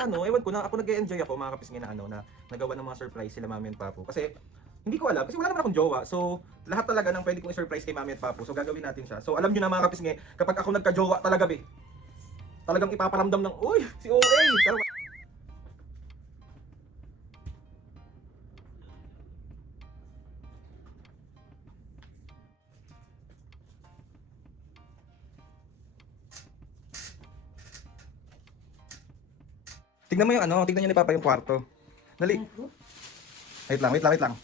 ano, ewan ko na ako nag-e-enjoy ako mga kapisngin na ano na nagawa ng mga surprise sila Mami and Papu. Kasi hindi ko alam kasi wala naman akong jowa. So lahat talaga ng pwede kong i-surprise kay Mami at Papu. So gagawin natin siya. So alam niyo na mga kapisngin, kapag ako nagka-jowa talaga be, talagang ipaparamdam ng uy, si OA. Pero tignan mo yung ano, tignan niyo ni Papa yung kwarto. Dali. Wait lang.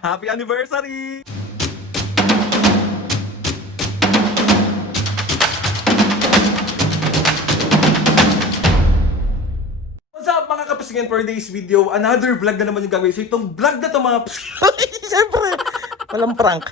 Happy anniversary! What's up mga kapisingin, for today's video, another vlog na naman yung gagawin. So itong vlog na to mga siyempre, walang prank.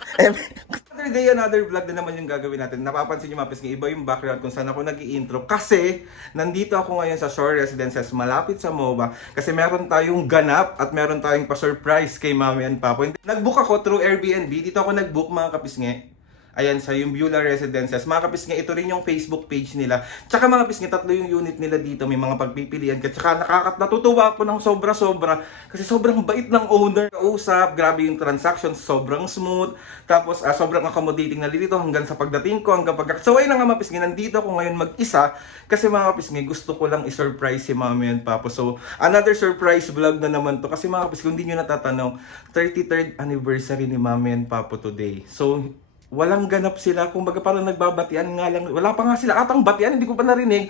Another day, another vlog na naman yung gagawin natin. Napapansin nyo mga kapisingin, iba yung background kung saan ako nag-i-intro. Kasi, nandito ako ngayon sa Shore Residences, malapit sa MOBA. Kasi meron tayong ganap at meron tayong pa-surprise kay Mami and Papo. Nag-book ako through Airbnb. Dito ako nag-book mga kapisingin. Ayan sa yung Beulah Residences. Mga kapisngin, ito rin yung Facebook page nila. Tsaka mga kapisngin, tatlo yung unit nila dito. May mga pagpipilian. Tsaka natutuwa ako ng sobra-sobra. Kasi sobrang bait ng owner. Kausap, grabe yung transactions, sobrang smooth. Tapos sobrang accommodating na dito hanggang sa pagdating ko. So ayun na nga mga kapisngin, nandito ako ngayon mag-isa. Kasi mga kapisngin, gusto ko lang i-surprise si Mami and Papo. So another surprise vlog na naman to. Kasi mga kapisngin, kung hindi nyo natatanong, 33rd anniversary ni Mami and Papo today. So walang ganap sila, kumbaga parang nagbabatian nga lang, wala pa nga sila atang batian, hindi ko pa narinig.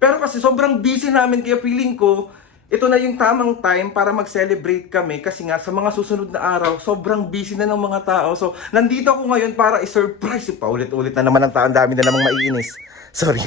Pero kasi sobrang busy namin, kaya feeling ko, ito na yung tamang time para mag-celebrate kami. Kasi nga sa mga susunod na araw, sobrang busy na ng mga tao. So, nandito ako ngayon para i-surprise. Paulit-ulit na naman ang tao, ang dami na namang maiinis. Sorry.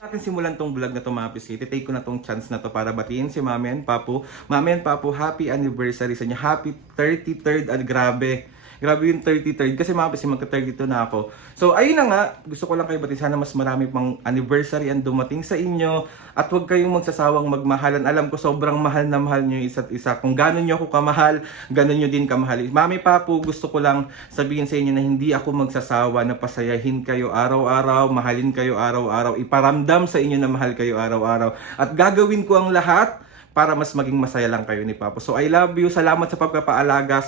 Natin simulan tong vlog na to mga kapisngin. Take ko na tong chance na to para batiin si Mami and Papu. Mami and Papu, happy anniversary sa inyo. Happy 33rd, and grabe yung 33rd kasi mga kapisngin, magka-32 na ako. So ayun na nga, gusto ko lang kayo batiin, sana mas marami pang anniversary ang dumating sa inyo at huwag kayong magsasawang magmahalan. Alam ko sobrang mahal na mahal nyo yung isa't isa. Kung gano'n nyo ako kamahal, gano'n nyo din kamahal. Mami Papu, gusto ko lang sabihin sa inyo na hindi ako magsasawa na pasayahin kayo araw-araw, mahalin kayo araw-araw, iparamdam sa inyo na mahal kayo araw-araw. At gagawin ko ang lahat para mas maging masaya lang kayo ni Papo. So I love you. Salamat sa pagpapaalaga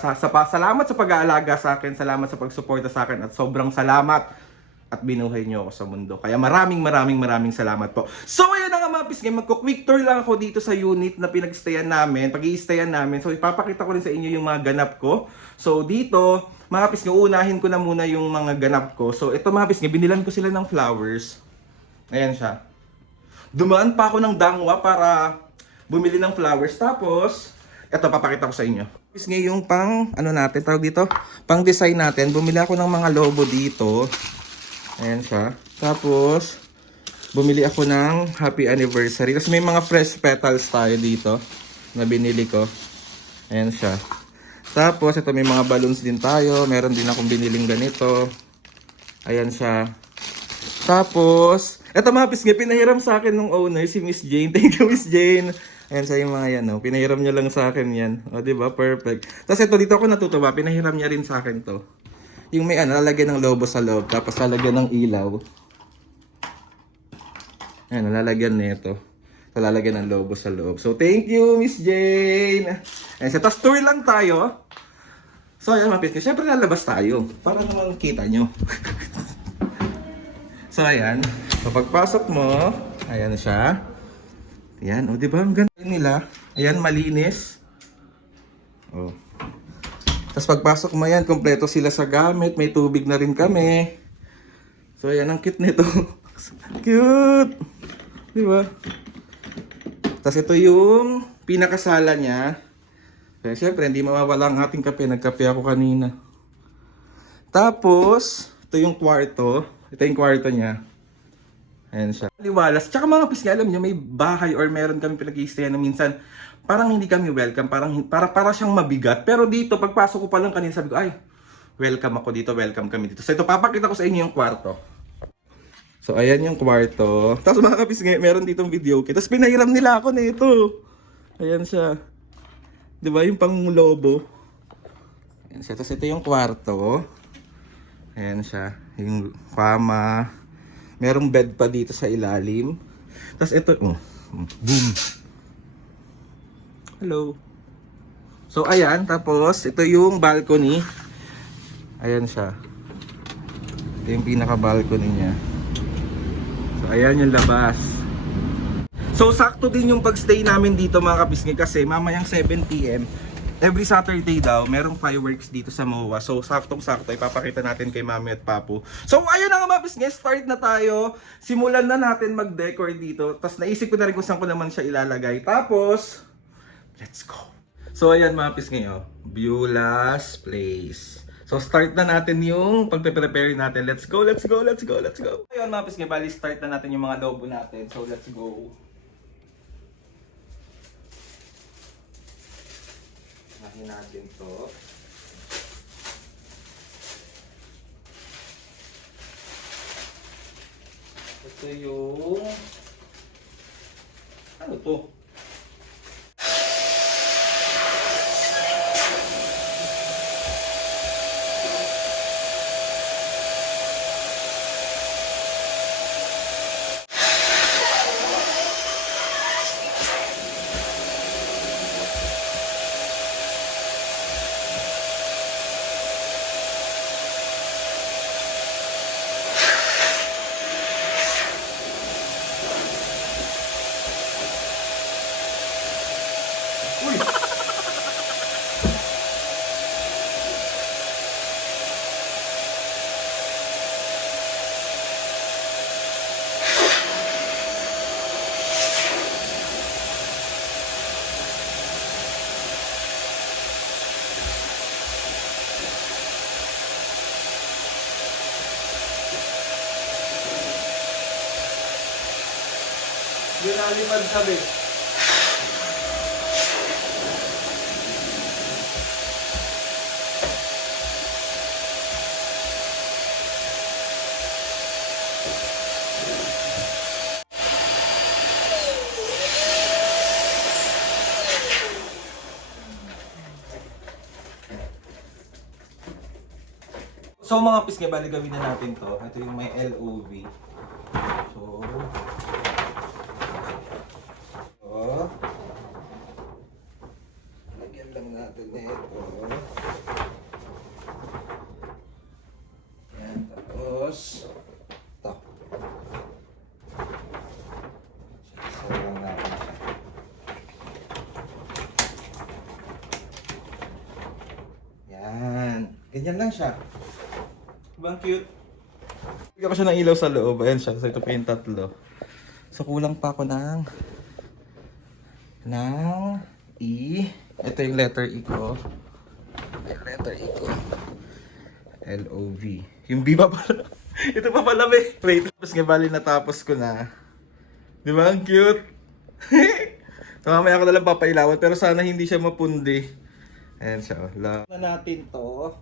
salamat sa pag-aalaga sa akin. Salamat sa pagsuporta sa akin at sobrang salamat at binuhay niyo ako sa mundo. Kaya maraming salamat po. So ayun na nga mga kapisngin, magko-quick tour lang ako dito sa unit na pinag-stayan namin, pag-i-stayan namin. So ipapakita ko rin sa inyo yung mga ganap ko. So dito, mga kapisngin, uunahin ko na muna yung mga ganap ko. So ito mga kapisngin, binilan ko sila ng flowers. Ayan siya. Dumaan pa ako ng Dangwa para bumili ng flowers. Tapos, eto papakita ko sa inyo. Is yung pang, ano natin, tawag dito? Pang design natin. Bumili ako ng mga logo dito. Ayan siya. Tapos, bumili ako ng happy anniversary. Kasi may mga fresh petals tayo dito na binili ko. Ayan siya. Tapos, ito may mga balloons din tayo. Meron din akong biniling ganito. Ayan siya. Tapos, eto mga kapisngin, pinahiram sa akin ng owner, si Miss Jane. Thank you, Miss Jane. Ayan sa yung mga yan, no? Pinahiram niya lang sa akin yan. O, diba? Perfect. Tapos ito, dito ako natutuwa. Pinahiram niya rin sa akin to. Yung may ano, lalagyan ng lobo sa loob. Tapos lalagyan ng ilaw. Ayan, lalagyan nito. So, lalagyan ng lobo sa loob. So, thank you, Miss Jane. Ayan, so, tapos tour lang tayo. So, ayan, mapit ko. Siyempre, lalabas tayo. Para naman kita nyo. So, ayan. So, pagpasok mo, ayan siya. Ayan, o, diba? Ang ganda nila. Ayan, malinis. O. Tapos pagpasok mo yan, kompleto sila sa gamit. May tubig na rin kami. So, ayan, ang cute nito. Cute! Diba? Tapos ito yung pinakasala niya. Kaya syempre, hindi mawawala ang ating kape. Nagkape ako kanina. Tapos, ito yung kwarto. Ito yung kwarto niya. Ayan siya. Liwalas. Tsaka mga kapisngin, alam niyo, may bahay or meron kami pinag-i-stayan na minsan parang hindi kami welcome. Para siyang mabigat. Pero dito, pagpasok ko pa lang kanina, sabi ko, ay, welcome ako dito, welcome kami dito. So ito, papakita ko sa inyo yung kwarto. So ayan yung kwarto. Tapos mga kapisngin, meron ditong video kit. Tapos pinahiram nila ako na ito. Ayan siya. Diba yung pang lobo? Ayan siya. Tapos ito yung kwarto. Ayan siya, yung kama. Merong bed pa dito sa ilalim. Tapos ito, boom. Hello. So ayan, tapos ito yung balcony. Ayan siya. Ito yung pinaka-balcony niya. So ayan yung labas. So sakto din yung pagstay namin dito mga kapisngi kasi mamayang 7 PM every Saturday daw, merong fireworks dito sa MOA. So, saktong-sakto, ipapakita natin kay Mami at Papu. So, ayun na nga mga bisnes, start na tayo. Simulan na natin mag-decor dito. Tapos, naisip ko na rin kung saan ko naman siya ilalagay. Tapos, let's go. So, ayan mga bisnes, Beulah's Place. So, start na natin yung pagpe-prepare natin. Let's go, let's go, let's go, let's go. Ayun mga bisnes, bali start na natin yung mga logo natin. So, let's go. Natin to. Ito yung ano to? Ginalipad sabi. So mga pisngi, bali gawin na natin to. Ito yung may LOV. So, lagyan lang natin ito. Yan, tapos ito. Sarang natin siya. Yan. Ganyan lang siya. Diba cute? Bigyan ko siya ng ilaw sa loob. Ayan siya. So ito pa yung tatlo. So kulang pa ako ng E. Ito yung letter E ko. Yung letter E ko. LOV. Yung B pa pala. Ito pa pala may. Wait. Tapos nga bali natapos ko na. Di ba? Ang cute. So mamaya ko na lang papailawan. Pero sana hindi siya mapundi. Ayan siya. Na natin to.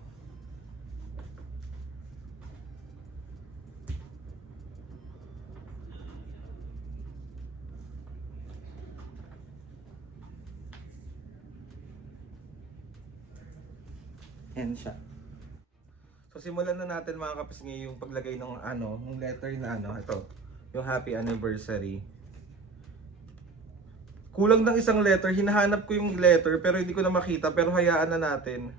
Ayan siya. So simulan na natin mga kapisngi yung paglagay ng yung letter na ito. Yung happy anniversary. Kulang ng isang letter. Hinahanap ko yung letter pero hindi ko na makita. Pero hayaan na natin.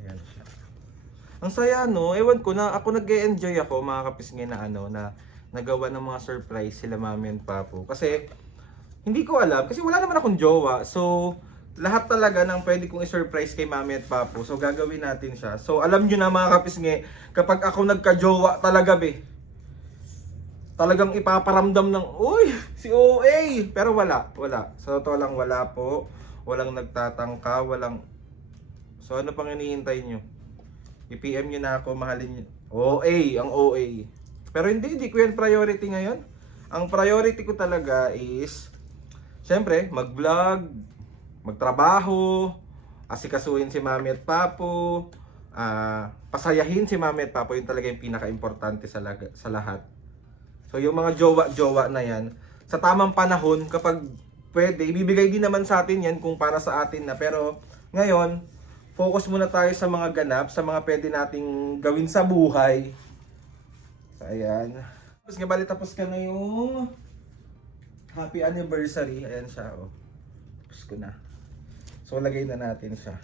Ayan siya. Ang saya ewan ko na ako nag-e-enjoy ako mga kapisngi na na nagawa ng mga surprise sila Mami and Papu. Kasi hindi ko alam kasi wala naman akong jowa. So lahat talaga ng pwede kong i-surprise kay Mami at Papu. So gagawin natin siya. So alam niyo na mga kapisngi, kapag ako nagka-jowa talaga talagang ipaparamdam ng uy, si OA. Pero wala. Sa totoo lang wala po. Walang nagtatangka, walang. So ano pang hinihintay niyo? I-PM nyo na ako, mahalin nyo. OA, ang OA. Pero hindi ko yan priority ngayon. Ang priority ko talaga is, syempre, mag-vlog, magtrabaho, asikasuhin si Mami at Papu, pasayahin si mami at papa, yun talaga yung pinaka-importante sa lahat. So yung mga jowa-jowa na yan, sa tamang panahon, kapag pwede, ibibigay din naman sa atin yan kung para sa atin na. Pero ngayon, focus muna tayo sa mga ganap, sa mga pwede nating gawin sa buhay. So ayan. Tapos nga bali, tapos ka na yung happy anniversary. Ayan siya, oh. Tapos ko na. So lagay na natin siya.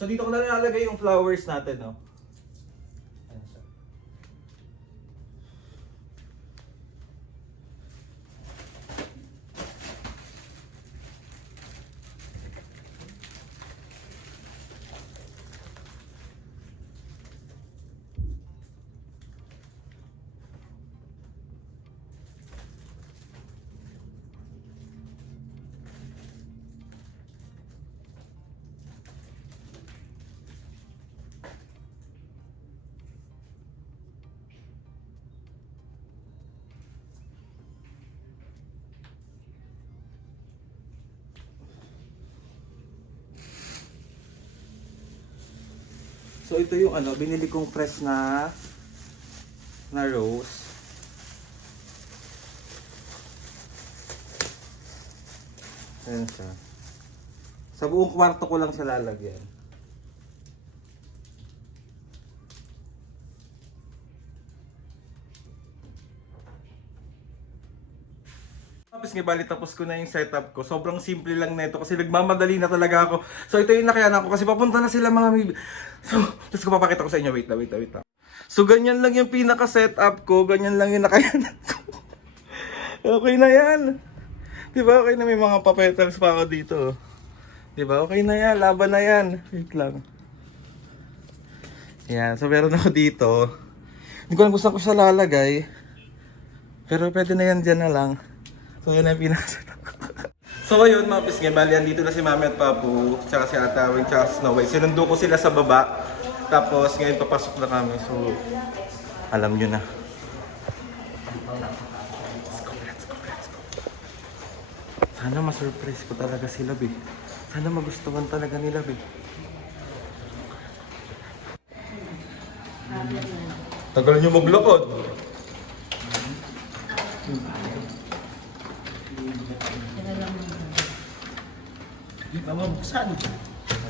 So dito ko na lang lalagay yung flowers natin, no. Ayan siya. So ito yung binili kong fresh na rose. Ayan siya. Sa buong kwarto ko lang siya lalagyan. Tapos nga bali, tapos ko na yung setup ko. Sobrang simple lang nito kasi nagmamadali na talaga ako. So ito yung nakayanan ko kasi papunta na sila mga maybe. So, tapos ko papakita ko sa inyo. Wait lang. So ganyan lang yung pinaka-setup ko. Ganyan lang yung nakayanan ko. Okay na yan. Diba? Okay na, may mga papetals pa ako dito. Diba? Okay na yan. Laban na yan. Wait lang. Yan. So meron ako dito. Hindi ko lang gusto ko siya lalagay. Pero pwede na yan, dyan na lang. So yun ang pinaka-setup ko. So ayun mga pisngi, bali andito na si Mami at Papu, tsaka si Atawin, tsaka si Snow White. Sinundo ko sila sa baba. Tapos ngayon papasok na kami. So alam nyo na. Let's go. Sana ma-surprise ko talaga sila, be. Sana magustuhan talaga nila, be. Tagal nyo maglakad. Hindi pa mabuksan.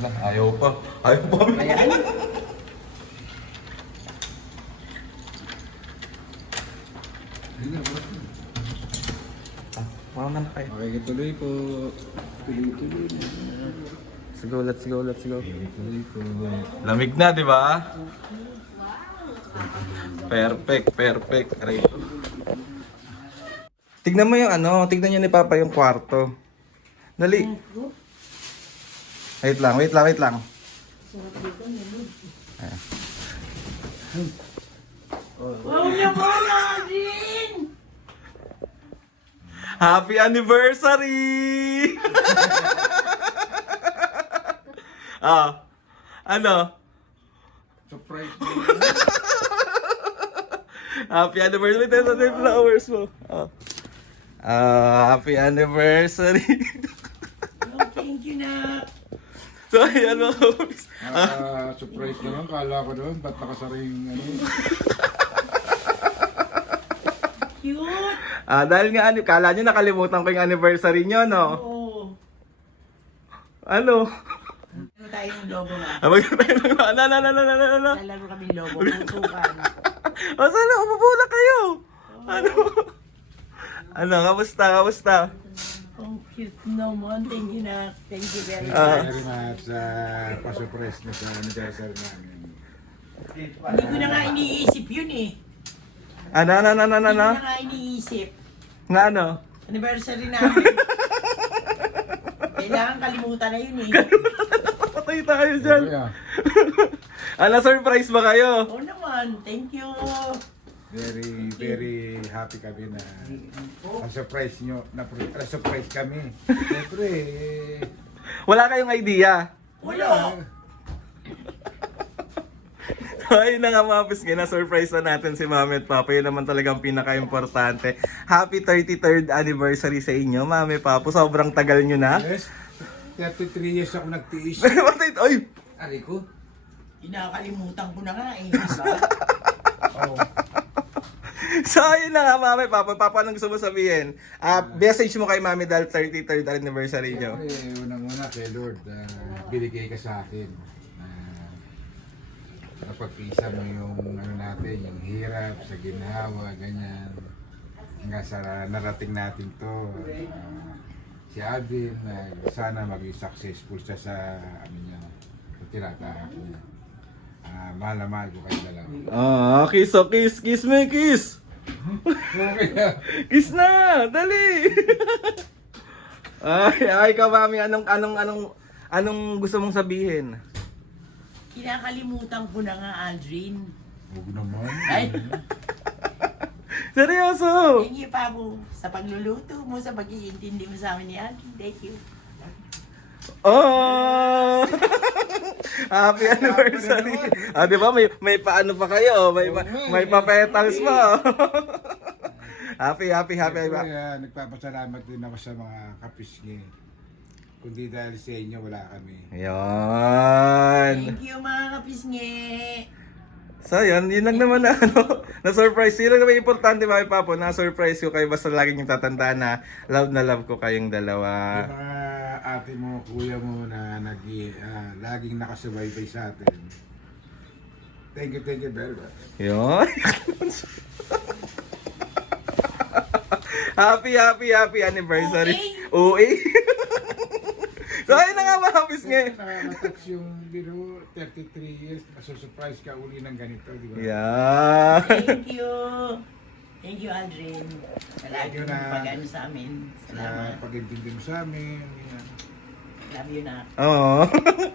Wala, ayaw pa. Ayaw pa. Ayan. Mama na kayo. Okay, tuloy po. Tuloy. Let's go. Tuloy po. Lamig na, di ba? Perfect. Aray. Tignan mo yung tignan nyo ni Papa yung kwarto. Dali. Wait lang. Ayan. Happy anniversary! Surprise. Happy anniversary! Ito yung flowers mo. Happy anniversary! Thank you na. So, ayan mga kapis. Surprise naman. Kala ko doon. Ba't nakasaring Cute! Dahil nga, kala nyo nakalimutan ko yung anniversary nyo, no? Oo. Ano? Ano tayong logo na? Magkatay lang. Lalaro kami logo. Putukan. Sana, umubula kayo. Kamusta? Ang cute naman. Thank you na. Thank you very very much. much pa-surprise na sa anniversary namin. Hindi ko na nga iniisip yun eh. Ano? Hindi ko na nga iniisip. Nga ano? Anniversary namin. Kailangan kalimutan na yun eh. Patay tayo dyan. Kuya, Surprise ba kayo? Oo naman, thank you. very happy kami na na-surprise nyo, na-surprise kami. Siyempre, Wala kayong idea? Wala. Ayun na nga mga pisngi, na-surprise na natin si Mami at Papa. Yun naman talagang pinaka-importante. Happy 33rd anniversary sa inyo, Mami Papo. Sobrang tagal nyo na. yes, 33 years ako nagtiis. Ay! Ari ko? Inakalimutan ko na nga eh. Diba? Oh. So ayun na nga Mami Papa. Papa, anong gusto mo sabihin? Message mo kay Mami dahil 33rd anniversary nyo. Siyempre, unang-una kay Lord, binigay ka sa akin. Napagpisa mo yung ano natin, yung hirap, sa ginhawa, ganyan. Hanggang sa narating natin to. Si Alvin, sana maging successful siya sa niya, sa tinatahak niya. Mahal na mahal ko kayo dalawa. Kiss o kiss. Kiss me, kiss! Okay. Kiss na! Dali! ay, ikaw Mami, anong gusto mong sabihin? Kinakalimutan ko na nga, Aldrin. Huwag naman. Ay, Seryoso! thank you, Pabo, sa pagluluto mo, sa pag-iintindi mo sa amin ni Aldrin. Thank you. Oh! Happy anniversary! Di ba? May paano pa kayo? May pa-petals pa. Happy. Siyempre, nagpapasalamat din ako sa mga kapisngi. Kundi dahil sa inyo, wala kami. Yan. Thank you, mga kapisngi. So yun lang naman na na-surprise. Yun lang naman importante Mami Papo, na-surprise ko kayo basta lagi niyong tatandaan na love ko kayong dalawa. Yung mga ate mo, kuya mo na laging nakasubaybay sa atin. Thank you very much. Yun. happy anniversary. OA. So ayun na nga mga pisngi. Nakaka-touch yung biro, 33 years, nasusurprise ka uli ng ganito, di ba? Yeah. Thank you. Thank you, Aldrin. Sa lagi Thank you mong na. pag-ano sa amin. Sa Salamat. pag-intindi mo sa amin. Yan. Love you na. Oo.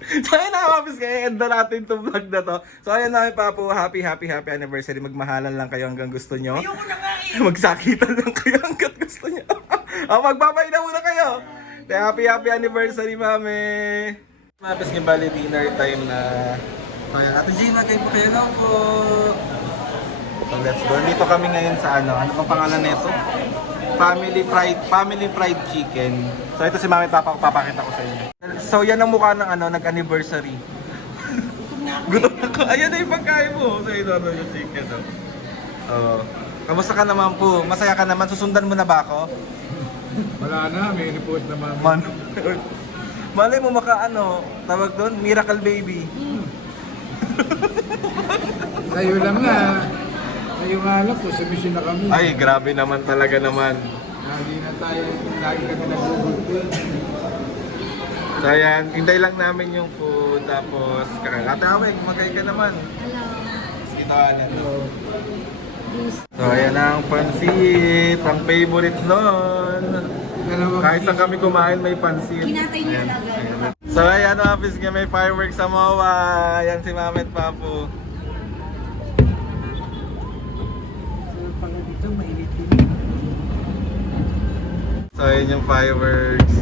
So ayun na mga pisngi, end na natin itong vlog na to. So ayun na Mami Papo, happy anniversary. Magmahalan lang kayo hanggang gusto nyo. Ayoko na nga eh. Magsakitan lang kayo hanggat gusto nyo. Magbabay na muna kayo. Happy anniversary, Mami! Mapis ng bali dinner time na. Kaya Ate Gina, kayo po kayo lang po. So let's go. Dito kami ngayon sa ano pang pangalan nito? Family fried chicken. So ito si Mami Papa, papakita ko sa inyo. So yan ang mukha ng nag-anniversary. Gutom na ko. Ayan na yung pagkain mo. So ito yung chicken. Kamusta ka naman po? Masaya ka naman? Susundan mo na ba ako? Wala na, may report naman. Malay mo tawag doon, miracle baby. Sa'yo lang nga. Sa'yo nga lang po, submission na kami. Ay, grabe naman talaga naman. Lagi kami nag-gulpi. So ayan, hintay lang namin yung food, tapos kakakatawag, magkay ka naman. Hello. So ayan ang pansit, ang favorite nun. Kahit saan kami kumain may pansit. Kinatay niya talaga. So ayan mga pisngi, may fireworks sa MOA. Ayan si Mami at Papo. So ayan yung fireworks.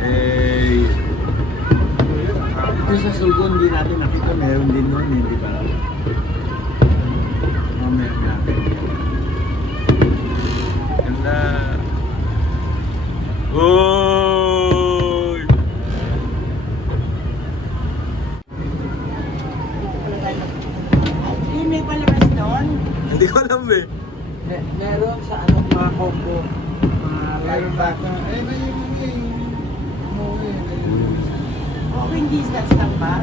Yay! Ito sa Sulgon, hindi natin nakita. Meron din nun, hindi ba? Mamaya natin. Ganda! Uy! Aldrin, may palabas doon. Hindi ko alam eh. Meron sa mga combo, mga live back. Ayun na yung umuwi. Oh, hindi stats lang ba?